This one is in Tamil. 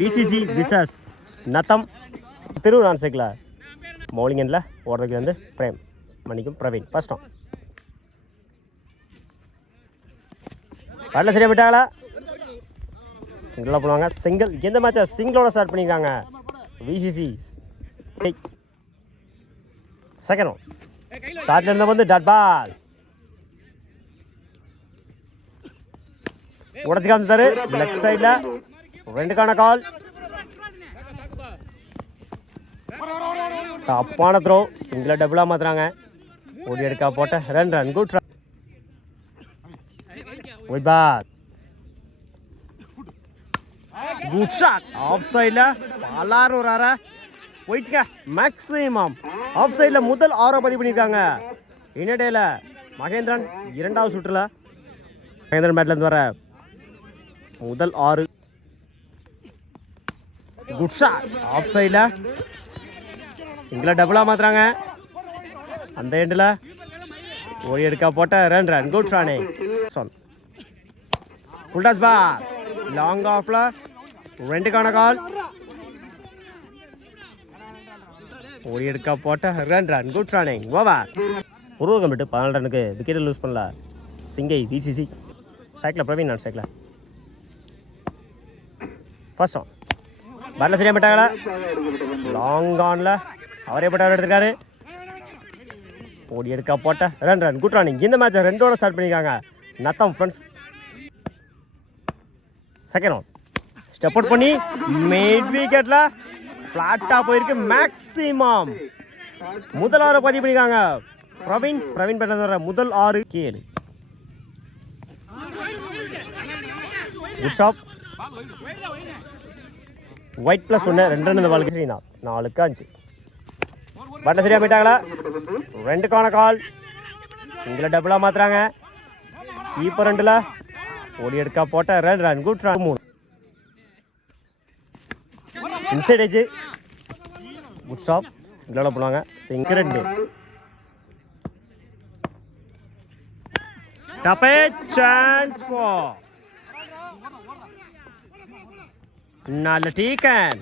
பிசிசி விசஸ் நத்தம் திரு நான் சைக்கிளா பவுலிங் எண்டில் ஓடுறதுக்கு வந்து பிரேம் மன்னிக்கும் பிரவீன் ஃபர்ஸ்ட் ஆன் பேட்டில் சரியாக விட்டாங்களா சிங்கிளாக போடுவாங்க சிங்கிள் எந்த மேட்சை சிங்கிளோட ஸ்டார்ட் பண்ணியிருக்காங்க விசிசி செகண்ட் ஒன் ஸ்டார்ட்ல இருந்த வந்து டாட் பால் உடச்சி காமிச்சாரு லெஃப்ட் சைடில் ரெண்டுக்கான கால் தப்பான த்ரோ சிங்கிளாக டபுளாக மாற்றுறாங்க ஓடி எடுக்கா போட்ட run good good ball good shot off சைடில் பலாரும் ஒரு அரை போயிடுச்சுக்க மேக்ஸிமம் ஆஃப் சைடில் முதல் 6 பதிவு பண்ணியிருக்காங்க இனிடையில் மகேந்திரன் 2வது சுற்றுல மகேந்திரன் பேட்லேருந்து வர முதல் 6 குட் ஷாட் ஆஃப் சைடில் சிங்கிளாக டபுளாக மாற்றுறாங்க அந்த எண்டில் ஓடி எடுக்கா போட்ட ரன் குட் ரானே சொல் புல்டாஸ் பால் லாங் ஆஃப்ல ரெண்டுக்கான கால் ஓடி எடுக்கா போட்ட ரன் குட் ரன்னிங் ஓவர் உருவகம் விட்டு 14 ரனுக்கு விக்கெட்டை லூஸ் பண்ணல சிங்கை விசிசி சைக்கிள் பிரவீன் நான் சைக்கிள் ஃபர்ஸ்ட் ஆன் பேட்டில் சரியாக மாட்டாங்களா லாங் ஆனில் அவரே பட்ட அவர் எடுத்திருக்காரு ஓடி எடுக்கா போட்ட ரன் குட் ரன்னிங் இந்த மேட்சை 2ஓட ஸ்டார்ட் பண்ணியிருக்காங்க Natham friends second one step out பண்ணி மிட் விக்கெட்டில் ஃப்ளாட்டாக போயிருக்கு மேக்ஸிமம் முதல் 6 பதிவு பண்ணியிருக்காங்க பிரவீன் பேட்டில் வர முதல் 6 கேளு குட் ஷாப் ஒயிட் +1 2 ரன் இந்த பாலுக்கு ஸ்ரீநாத் 4க்கு 5 பேட்டில் சரியாக போயிட்டாங்களா ரெண்டுக்கான கால் சிங்கிளாக டபுளாக மாற்றுறாங்க கீப்பர் 2ல் ஓடி எடுக்கா போட்ட run good run 3 inside age good shop சிங்கிளாக போடுவாங்க சிங்க் 2 டப்பே சான்ஸ் ஃபார் நல்ல டீக்கன்